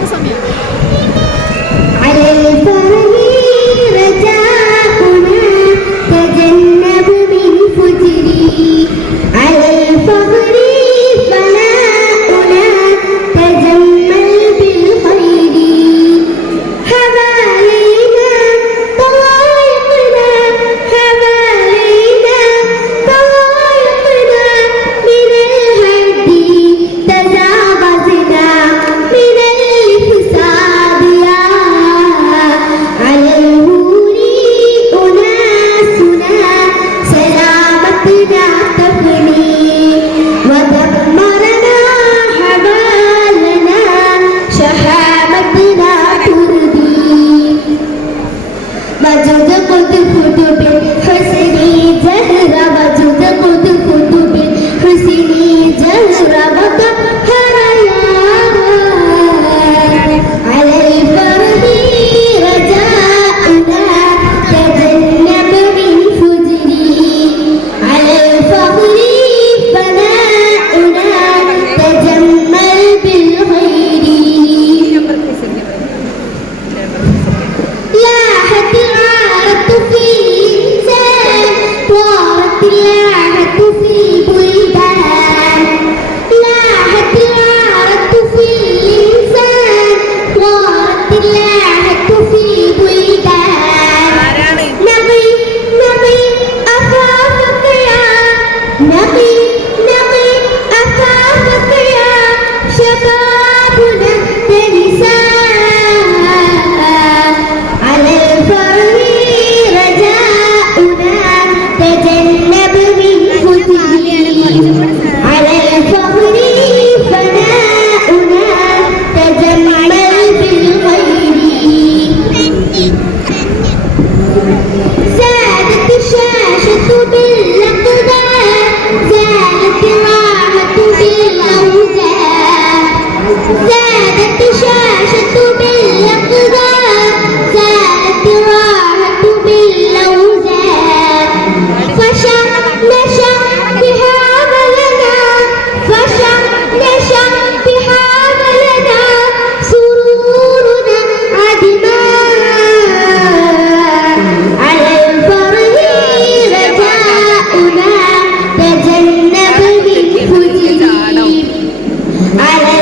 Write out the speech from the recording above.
这上面。பொழுது பொழுது போட்டு விட்டு செய்தி ஜெகதா Amém.